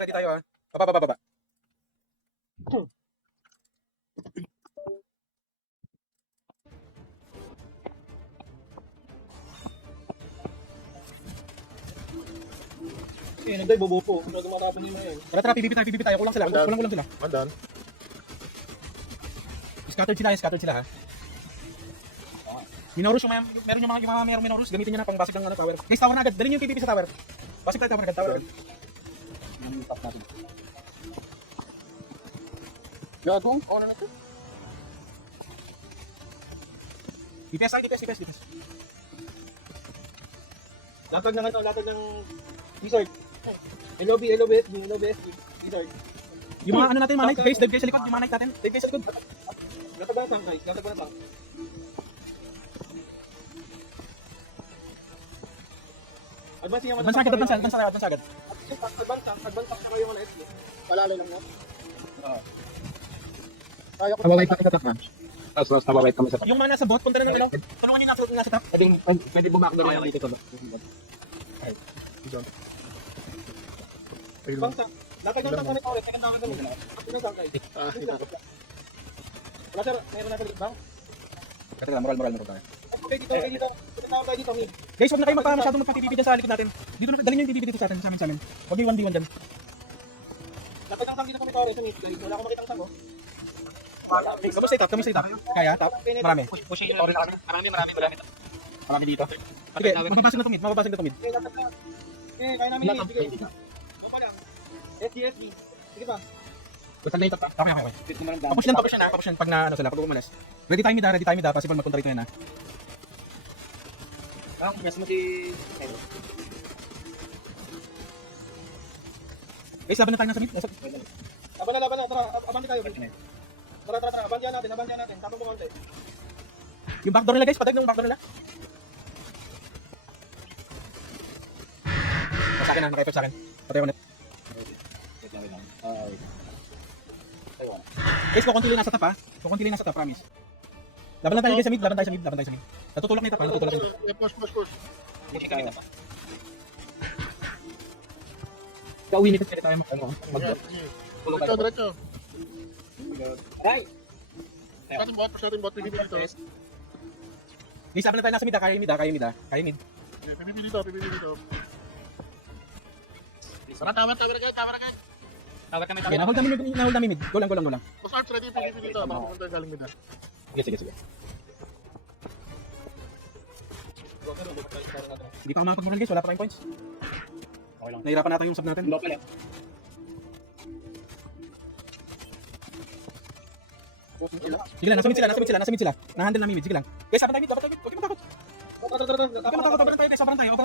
ready tayo ha. Baba. Nagday, bobo po. Masyado matapon yung mga yan. Tara, PBB tayo. Kulang sila. Kulang sila. Mandan. Scattered sila ha. Minorus meron yung mga mayroong Minorus, gamitin niyo na pang basic ng tower. Guys, tower na agad. Dalhin niyo yung PBB sa tower. Basic tayo tower agad. Yung top natin. Gagong, ako na nito. DPS. Latag ng Wizard. LOB, Wizard. Yung mga ano natin, mga knight, guys, dive kayo sa likod, yung mga knight natin, dive kayo sa likod. Latag ba na tank, guys? Latag ba na tank? Advance agad. Advance tank saka yung SP. Palalay lang yan. Kaya ko. Nababait kami sa top man. Tapos nababait kami sa top. Yung mga nasa bot, punta na ng ilaw. Tulungan niyo nasa top. Pwede bumakdo rin dito sa top. Advance tank. Latag ng tank ulit. Second tank kami. Second tank guys. Wala sir, mayroon na ulit bang? Kasi moral tayo. Okay, dito. Dito tayo dito, Mid. Guys, huwag na kayo masyadong magpa-PBB dyan sa likod natin. Dito na, dalhin niyo yung PBB dito sa amin. Huwag yung 1v1 dyan. Latag ng tank dito kami tawari sa Mid, guys. Wala akong makitang tank, oh. Kami sa top. Kaya, top. Marami. Pushing yung orange. Marami. Marami dito. Sige, mababasag na to mid. Okay, latag na. Okay, kaya namin Mid. Sige. Baba lang. SDSD. Sige pa. Basta na yung top. Okay. Papush yan pag na ano sila, pag umalis. Ready time mid ha, possible magpunta rito yan ha. Mas mo si... Guys, laban na tayo nasa mid. Laban na. Tara, abante tayo. Tara. Abantihan natin. Tapos mo konti. Yung backdoor nila guys, patag yung backdoor nila. Sa akin na, nakaipag sa akin. Patay ulit. Guys, kukunti lang nasa top ha. Promise. Laban tayo sa mid. Natutulak nito pa. Push. Pushing kami na pa. Kauwi nito kasi tayo tulog tayo. Diretso. Right. Push natin bot. PBB dito. Guys, laban na tayo nasa mid ha. Kaya mid. PBB dito. Tara, tama ka. Tawag kami. Okay, na-hold namin mid. Go lang. Push arts ready, PBB dito. Baka pumunta yung galing Mid. Sige. Hindi pa makapag-moral guys, wala pa kayong points. Okay lang. Nahirapan natin yung sub natin. Local eh. Sige lang, nasa mid sila. Na-handle namin mid, sige lang. Guys, dapat tayo mid. Huwag kayo matakot. Huwag kayo matakot, operan tayo guys, operan tayo.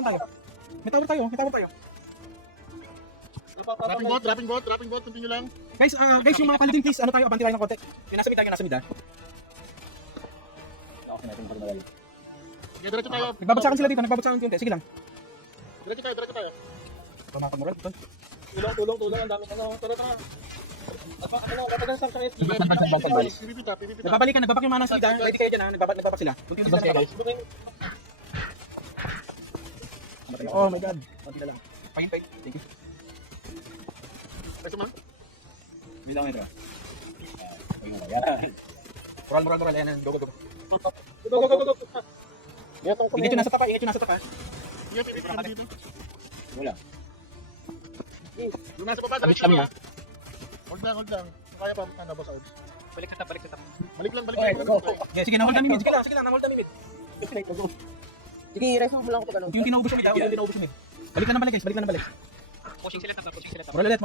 May tower tayo. Dropping bot, continue lang. Guys, yung mga paladin please, ano tayo, abanti tayo ng konti. Yung nasa mid ha. Okay natin para madali. Diretso tayo. Nagbabagsakan sila dito, konti. Sige lang. Diretso tayo. Ito makapag-moral, ito. Tulong. Ang dami. Tara. Latag ng tank sa SP. PBB ta. Nagbabak yung mana sa mid ha. Ready kayo dyan ha, nagbabak sila. Continue sila guys. Oh my god. Konti na lang. Fight. Thank you. Kasi ma? Bilang ito. Moral. Ayan, go. Go. Ingat yung nasa top ha. Ingat dito. Wala. Yung nasa baba, Sabit kami ha. Hold lang. Kaya pa na boss out. Balik sa top. Balik lang. Okay, sige, na-hold namin mid. Sige lang, na-hold namin mid. Sige, rest mo lang ako pag ano. Yung tinaubos yung mid ha, Balik na balik guys. Pushing sila top. Moral ulit.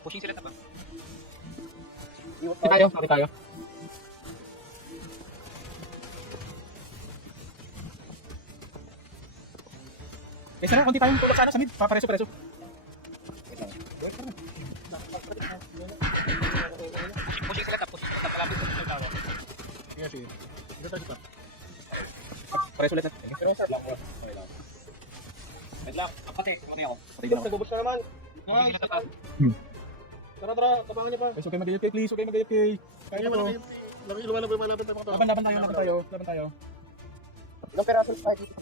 Pushing sila top. Pati tayo. Guys, sana, konti tayong tulog sana sa mid. Papareso. Pushing sila top. Malapit sa tower. Sige. Dito tayo. Pareso ulit. Wait lang. Kapatid ako. Nagubos na naman. Pushing sila top. Tara, tabangan niyo pa. Guys, okay mag-AFK please. Kaya malaki. Lumalabay tayo mga tao. Laban tayo. Ilang peraso pa dito.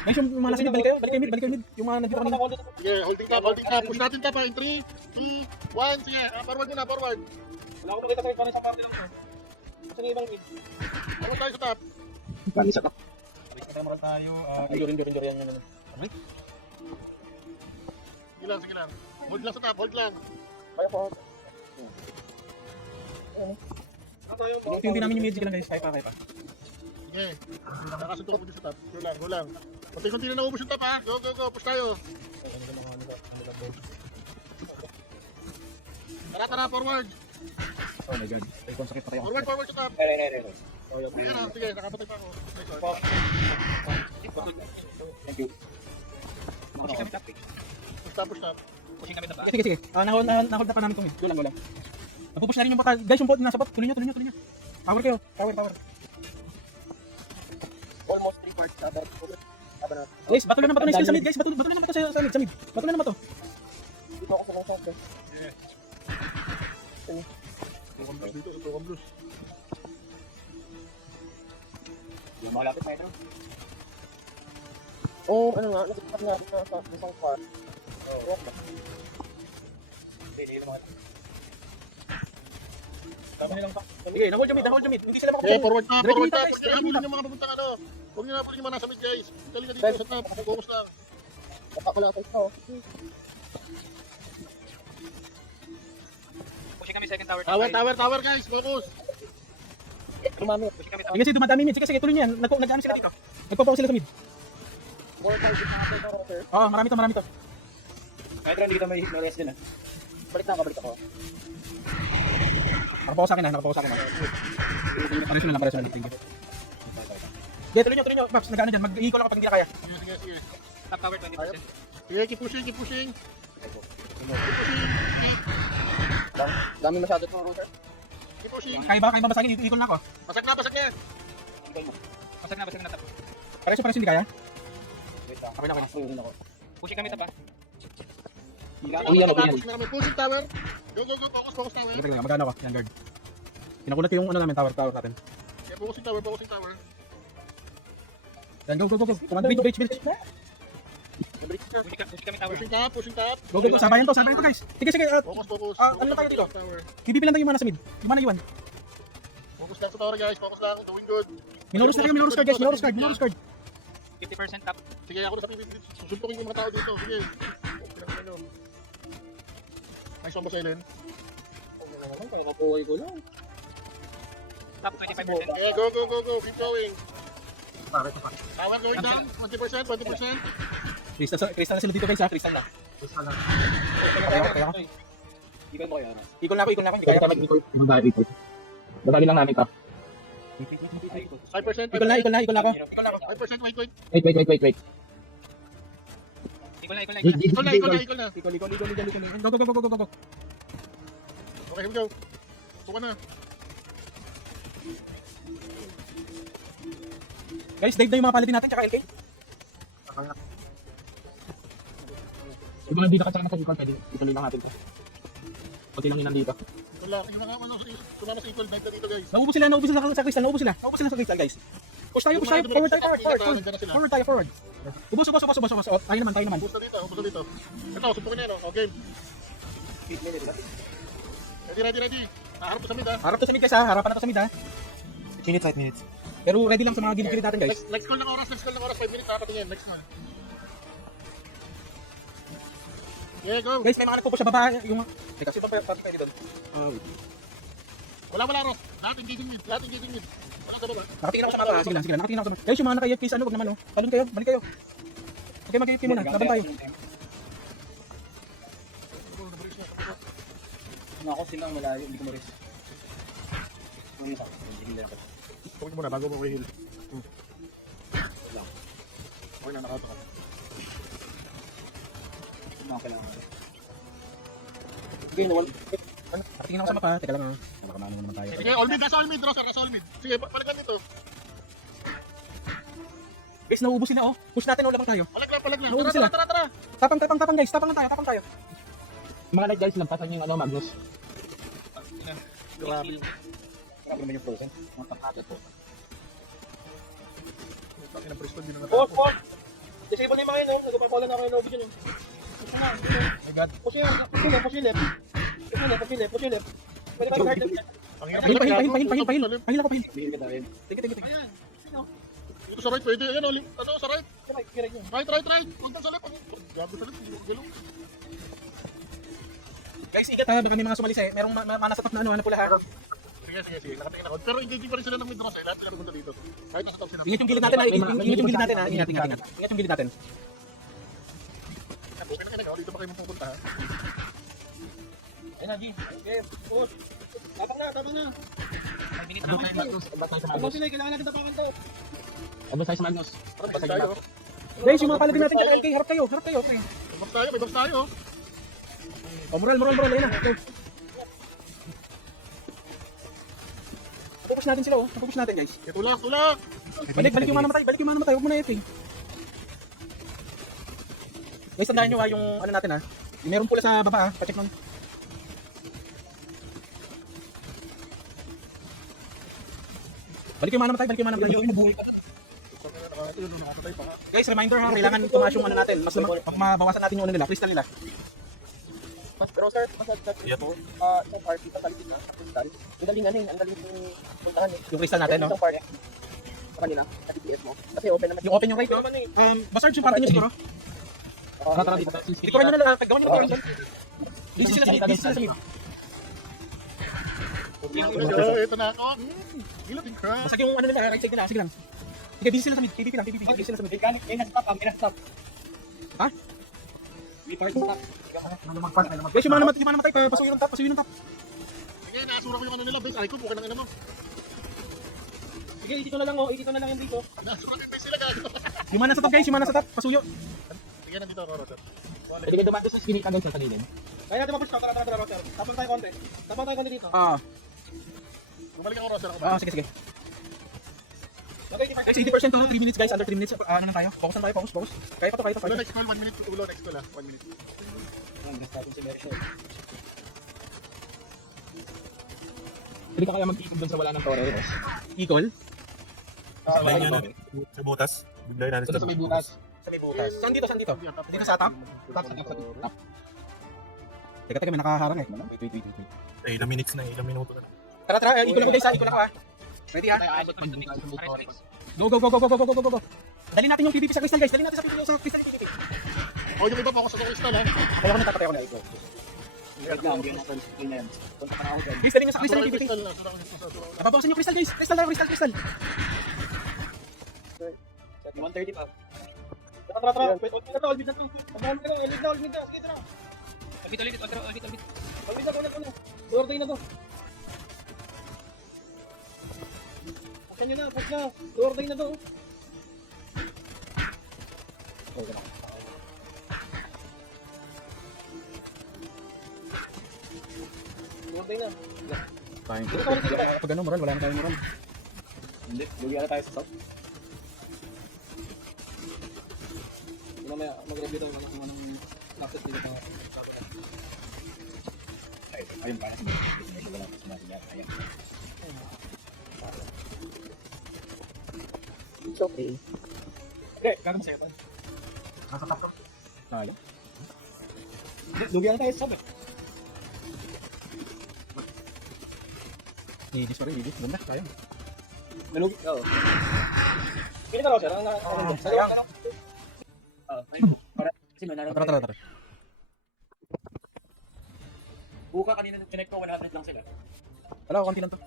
Guys, yung mga nasa mid, balik kayo mid. Yung mga nandito kanina. Sige, holding tap. Push natin tap ha. In 3, 2, 1. Sige, forward muna, forward. Wala ko pakita kayo para sa party lang to. Kasi yung ibang mid. Forward tayo sa tap. Kami sa top. Tayo tayo. Injure yan. Sige lang. Hold lang sa tap, hold lang. Kaya po. Ito yung namin yung magic lang guys. Kaya pa. Sige. Nakasuntok ko din sa tap. Go lang. Kunti-kunti na naubos yung tap ha. Go. Push tayo. Tara, forward. Oh my god. Ay, konsakit pa tayo. Forward sa tap. Re. Sige na, sige. Nakapatay pa ako. Thank you. Push tap. Sige. Nahold na pa namin itong mid. Go lang. Napupush na rin yung bota. Guys, yung bot nasa bot. Tuloy nyo. Power kayo. Power. Almost 3 parts. Guys, bato na yung skill sa mid. Guys, bato na naman to sa mid. Bato na naman to. Dito ako sa lang sound. Ito, blues. Yung malapit na ito. Oh, ano nga, nakikita na sa isang part. Sige, na-hold yung mid. Hindi sila Okay, forward na. Direct mid, Huwag guys. niyo yung mga papuntang ano. Huwag niyo na yung mga nasa mid guys. Dali na dito sa tap. Focus lang. Baka ko lang ito. Pushing kami second tower. Tower guys. Focus. Tumami. Pushing kami tower. Kasi dumadami mid. Sige, tuloy nyo yan. Nag-ano sila dito. Nagpo-focus sila sa mid. 4 parts. Oo, marami to. Kahit hindi kita may rest din ah. Balik ako. Nakapokus sa akin. Pareso na lang. Sige, tuloy nyo. Babs, nag-ano dyan. Mag-equal ako pag hindi na kaya. Sige. Top tower 20%. Sige, keep pushing. Dami masyado itong router. Keep pushing. Kaya ba basagin? Equal na ako. Basag na. Basag na top. Pareso hindi kaya? Wait lang. Okay na. Ako. Pushing kami top ah. Pushing tower. Go. Focus tower. Sige, magkano ako? Yan, guard. Kinakulat ko yung namin, tower natin. Yeah, focusing tower. Yan, go. Command, bridge. Pushing kami tower. Pushing tap. Go. Sabayan to, guys. Sige. Focus. Ano na tayo dito? Tower. KBP lang tayo yung mana sa mid. Yung mana iwan. Focus lang sa tower guys. Focus lang. Doing good. Minorus na kayo, Minorus card. 50% top. Sige, ako na sa PvP. Susuntukin yung mga tao dito. Sige. Nice one ba, Silent? Nakuhay ko lang. Top 25%. Okay, go. Keep going. Tower going down. 20%. Crystal na sila dito guys ha, Crystal na. Kaya ako. Ikon mo kayo. Ikol na ako, hindi kaya ako. Mag-ikot. Babali lang namin to. 5%. Ikol na ako. 5%. Wait. Wait. Equal na. Equal na. Ikol. Go. Okay, here we go. Tuka na. Guys, dive na yung mga palitin natin, tsaka LK. Ito lang dito ka tsaka nasa-ikot. Pwede ituloy lang natin to. Pati lang yun nandito. Wala. Tuna na sa equal. Benta dito guys. Naubos sila sa Crystal, naubos sila sa Crystal guys. Push tayo, forward tayo. Ubos. Tayo naman. Boost na dito. Ito, suntukin na yan. Okay. Ready. Harap sa mid ha. Harap to sa mid guys ha, harapan na to sa mid ha. 5 minutes. Pero ready lang sa mga gilid natin guys. Next call ng oras. 5 minutes. Nakapatingin. Next call. Yeah, go. Guys, may mga nagpupush sa baba yung teka, si Bamba pwede doon. Wala, Ross. Lahat engaging mid. Wala ka ba? Nakatingin ako sa mapa. Sige lang. Nakatingin ako sa mapa. Guys, yung mga nakayag case wag naman oh. Talon kayo, balik kayo. Okay, mag-i-keep muna. Laban tayo. Ako silang malayo, hindi ko mo rin. Tawag muna bago mo heal. Okay na, nakauto ka. Sige, nawal. Nakatingin ako sa mapa. Teka lang ah. Baka maano naman tayo. Sige, all mid, Ross. Sige, balikan dito. Guys, nauubos sila oh. Push natin oh, labang tayo. Palag na. Nauubos sila. Tara. Tapang guys, tapang tayo. Mga light guys, lampasan yung Magnus. Grabe yung... Grabe naman yung frozen. Mga tapate po. Ang presto din na Pause! Disable na yung mga yun, oh. Nagpapawala na ako yung lobby dyan, oh. Push na. My God. Push yun. Push yun, push yun left. Push yun left, push yun left, push yun left. Pwede ba yung hard left? Pahil ako, pahil. Bigyan ka tayo. Tingin. Ayan. Sino? Ito sa right, pwede. Ayan, Oli. Ano, sa right. Kiray yun. Right. Huwag na sa left. Gago sa left. Hindi ko galaw. Guys, ingat ha, baka may mga sumalis eh. Merong manasa top na ano pula ha. Sige. Nakatingin ako. Pero hindi pa rin sila ng midross eh. Lahat sila pupunta dito. Kahit nasa top sila. Ingat yung gilid natin ha. Ingat yung gilid natin ha. Ingat yung gilid natin. Okay na kinagawa. Dito pa kayo mapupunta ha. Ayun na, G. Okay, push. Tapak na. 5 minutes Ano na. tayo Magnus? Ano tayo sa Ano Magnus? sila, kailangan natin tapakan to. Ano tayo sa Magnus? Parang Basta tayo. tayo. Guys, yung mga paladin natin dyan, LK, harap kayo. May box tayo. Oh, moral, ayun na. Go. Napupush natin sila oh. Napupush natin guys. Tulak. Balik yung mana matay. Huwag mo na i-ting. Guys, tandaan nyo ha, yung ano natin ha. Yung meron pula sa baba ha. Pacheck nun. Balik yung mana matay. Guys, reminder ha, kailangan tumaas yung ano natin. Mas mabawasan natin yung ano nila, crystal nila. Pero sir, masagdag ito. Isang party pa talikid na. Ang galingan eh. Ang galing yung puntahan eh. Yung crystal natin, no? Isang party. Sa kanila, sa TPS mo. Kasi open naman. Yung open yung right, no? Basarge yung party nyo siguro. Tara dito. Ikuran nyo na lang, gawin nyo na lang. Busy sila sa mid. Ito na ako. Gilating ka. Basag yung ano nila, right side nila, sige lang. Sige, busy sila sa mid, PvP lang, busy sila sa mid. Mechanic, nag-stop. Ha? May party stop. Guys, yung mana matay, pasuyo ng top. Sige, naasura ko yung ano nila. Base, ay ko, buka ng ano mo. Sige, ikito na lang oh. Ikito na lang yung dito. Naasura ko yung base sila, gago. Yung mana sa top guys, pasuyo. Sige, nandito, Roro. Pwede ka dumaan doon sa skinny candle sa gilid. Kaya natin mapush ka. Tara, Roser. Tapos tayo konti. Dito. Bumalik ako, Roro. Sige. Okay, Guys, 80% to, 3 minutes guys, under 3 minutes. Ano na tayo? Focus. Kaya pa to. Ulo, next call, 1 minute. Ulo, next call, 1 minute. Pwede ka kaya mag-iikot doon sa wala ng Torres. Equal. Sabayin nyo natin. Sa butas. Biglayin natin Doon sa may butas. Sa may butas. Saan dito? Dito sa top? Top. Teka, may nakaharang eh. Wait. Eh, ilang minutes na, ilang minuto na. Tara, equal ako guys ha, equal ako ha. Ready ha? Tayo aabot pa doon sa may Torres. Go. Dali natin yung PvP sa crystal guys, PvP. O, yung iba pa ako sa crystal, ha? Kaya ako nagtatapay ako na ito. Wait lang, hindi natin skill na yan. Punta pa na ako dyan. Guys, dali nyo sa crystal Asura yung yung PvP. crystal, asura yung crystal. Napabawasan yung crystal guys. Crystal. 130 pa. Tara. Wait, all mid na to. Tabahan mo ka lang. All mid na. Sige, tara. Albit. All mid na. Order na to. Push na. Order na to. Order na. Fine. Pag ano, moral, wala na tayo moral. Hindi, lugi na tayo sa south. Mamaya mag-review tayo kung anong access dito sa Ayun pa. It's okay. Okay, gagawin sa'yo to. Nasa top ka. Tayo. Lugyan tayo sa sabi. Igis pa rin, igis. Ganda, tayo. Nalugi. Oo. Pili ka raw, sir. Sayang. Sino na Tara. Buka kanina ng connect ko, 100 lang sila. Wala, konti lang to.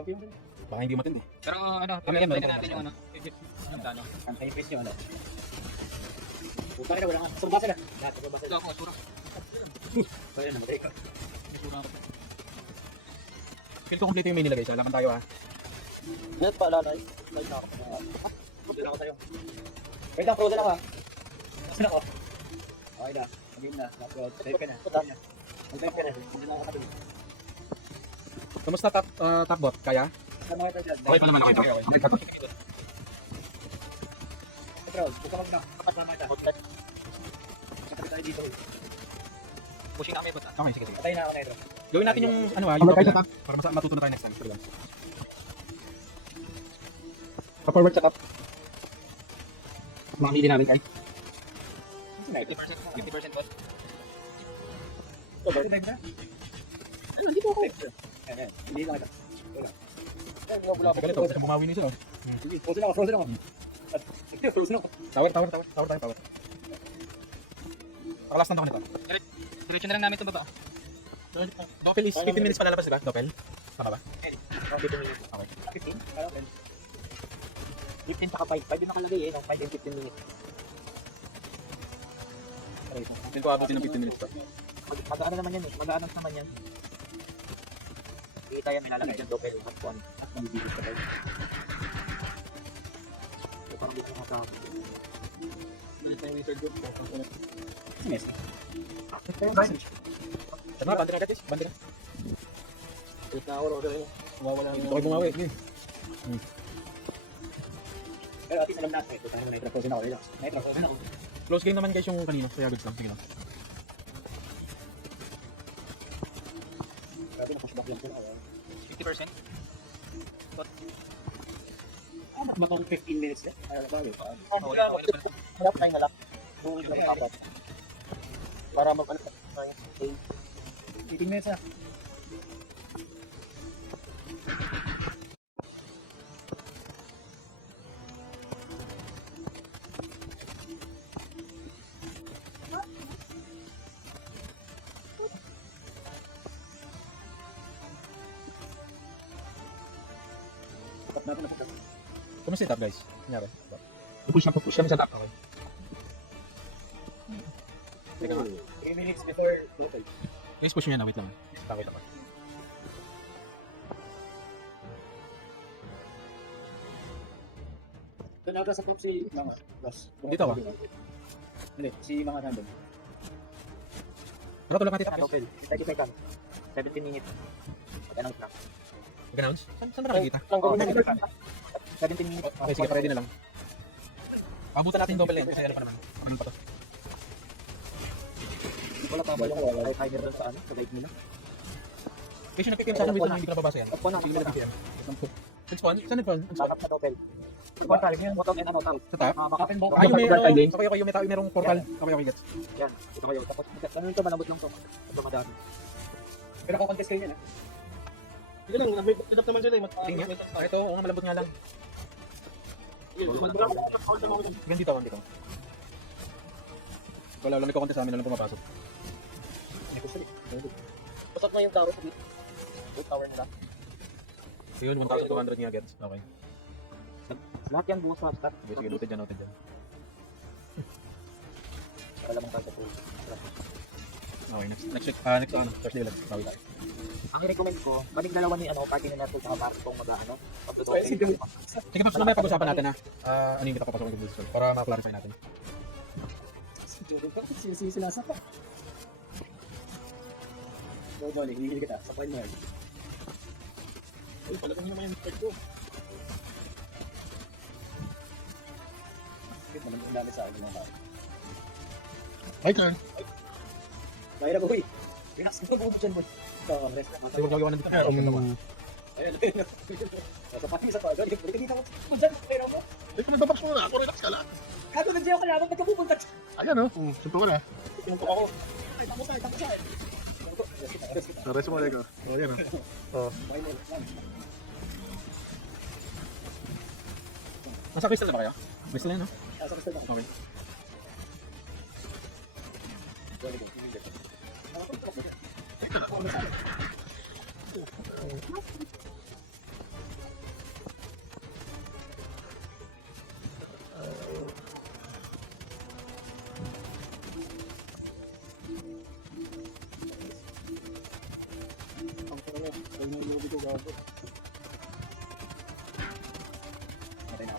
Okay yun. Baka hindi matindi. Pero ano, Kami yan, pwede meron natin pa. yung ano, ano, anti-face nyo, ano. Buka rin, wala nga. Surba sila. Lahat, surba sila. Ako, surba. So yun, namatay ka. Feel ko complete yung main nila guys, laban tayo ha. Net pa, lalay. Live na ako. Pagod ako sa'yo. Wait lang, frozen ako ha. Saan ako? Okay na. Game na. Save ka na. Save ka na. Hindi na ako katabi. Kamusta top bot? Kaya? Saan mo kita dyan? Okay pa naman ako ito. Bro, buka mag na. Kapat naman ka. Katabi tayo dito. Pushing kami, bata. Okay, sige. Patay na ako na ito. Gawin natin yung ano ha, yung Tayo sa top. para matuto na tayo next time. Sorry lang. Pa-forward sa top. Mamili namin kay. 50% bot. Hindi ko ako. Hindi lang ito. Ganito, kasi bumawi na siya. oh. Frozen ako, frozen ako. Frozen ako. Tower tayo, tower. Nakalas na ako nito. Diretso na lang namin ito baba. Doppel is 15 minutes pa lalabas, diba? Doppel? Tama ba? 15? Parang 15 saka 5. 5 yung nakalagay eh. 5 and 15 minutes. Hindi ko abutin ng 15 minutes pa. Mag-ano naman yan eh. Mag-ano naman yan. Kita yan, may lalagay dyan. Doppel at 1. At nabibigit ka tayo. So, parang dito nakaka... Balik na yung wizard group. Messi. Tama, bandi na guys. Bandi na. Wait na ako, order yun. Mawawala Ito yung... kayo bumawi. Pero at least alam natin. Ito tayo naman nitro-frozen ako. Nitro-frozen ako. Close game naman guys yung kanina. Kaya goods lang. Sige lang. Grabe na pushback lang po ako. 50%? Ano ba itong 15 minutes eh? Ay, ba yun? Harap tayo na lang. Kung lang kapat. Para mag-ano tayo. 15 minutes na. Kumusta yung top guys? Nangyari. Pupush kami sa top. Okay. Teka nga. 3 minutes before total. Guys, push nyo yan. Wait lang. Wait lang. Doon ako sa top si Mga. Dito ba? Hindi, si Mga nandun. Wala tulad natin top guys. Total. 35 kami. 17 minutes. Mag-announce lang. Mag-announce? Saan ba nakikita? Lang Oh, gawin 17 minutes. Okay, sige. Ready na lang. Abutan natin yung double lane. Kasi ano pa naman. Ano pa to? Wala pa ba yung timer doon sa ano? Sa guide nila? Kasi yung nag-PM sa akin. Wait lang. Hindi ko nababasa yan. Opo na. Sige nila PM. Nag-spawn? Saan nag-spawn? Bakap sa total. Portal, yung bottom and ano tao. Sa top? Bakapin mo. Ay, yung may Portal games. okay, may merong portal. Okay, gets. Yan. Ito kayo. Tapos, ano ito, malambot lang ito. Ito madami. Pero kukontest kayo yan, Sige lang, nag-up naman sila eh. Tingin nga. Ito, oo nga, malambot nga lang. Hanggang dito, hanggang dito. Wala, alam ko konti sa amin, alam pumapasok. Pasok na yung tower. Yung tower nila. So yun, 1,200 nga gets. Okay. Lahat yan bukas sa start. Okay, sige, noted dyan, noted dyan. Para lamang tayo sa pool. Okay, next ano, Thursday ulit. Bawi tayo. Ang i-recommend ko, kaming dalawa ni ano, party na natin sa party kong mag-ano. Sige, Paps, mamaya pag-usapan natin ha. Ano yung kita papasok ng Google School para ma-clarify natin. Sinasa pa. Go, Johnny, hinihili kita. Sa point mo yun. Uy, palagan nyo naman yung third ko. Bakit naman ang dami sa akin mga tao? My turn. Kaya na, boy. Relax, ito buo dyan, boy. Ito, rest na. Siguro gagawa nandito. Ayun, sa pati sa pagod. Balik ka dito. Kung dyan, pero mo. Ito, nagbabox muna ako. Relax ka lang. Kato na dyan ako kalaban, ba't ka pupunta? Ayan o. Sunto ko na. Pinuntok ako. Ay, tapos tayo. Rest mo ulit ko. O, yan o. Nasa crystal na ba kayo? Crystal na yun, no? Nasa gusto na. Okay. Okay na.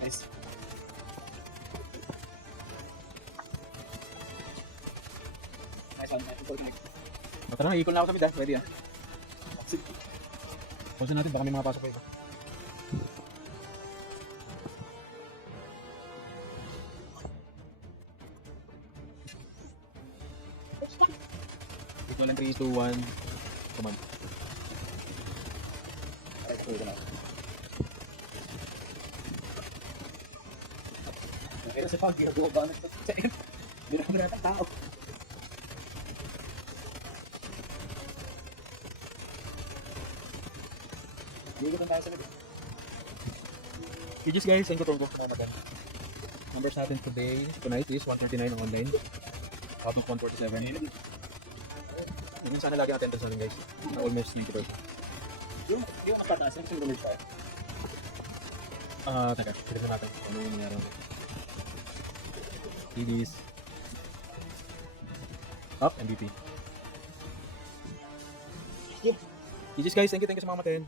Nice. Nice one. Tara na, ikon na ako sa mid ha. Pwede ha. Pause natin, baka may mga pasok pa iba. Ito lang 3, 2, 1. Come on. Okay, Pero sa pag ginagawa ba sa end, hindi na kami natang tao. Hindi ko tayo sa labi. GG's guys, thank you for kumamagan. Numbers natin tonight is 139 ang online. Out of 147. Yun sana lagi attendance natin guys. Na almost 90%. Yung nakataas, yung single number tayo. Teka, tignan natin kung ano yung nangyari. TVs. Up, MVP. GG's guys, thank you sa mga matin.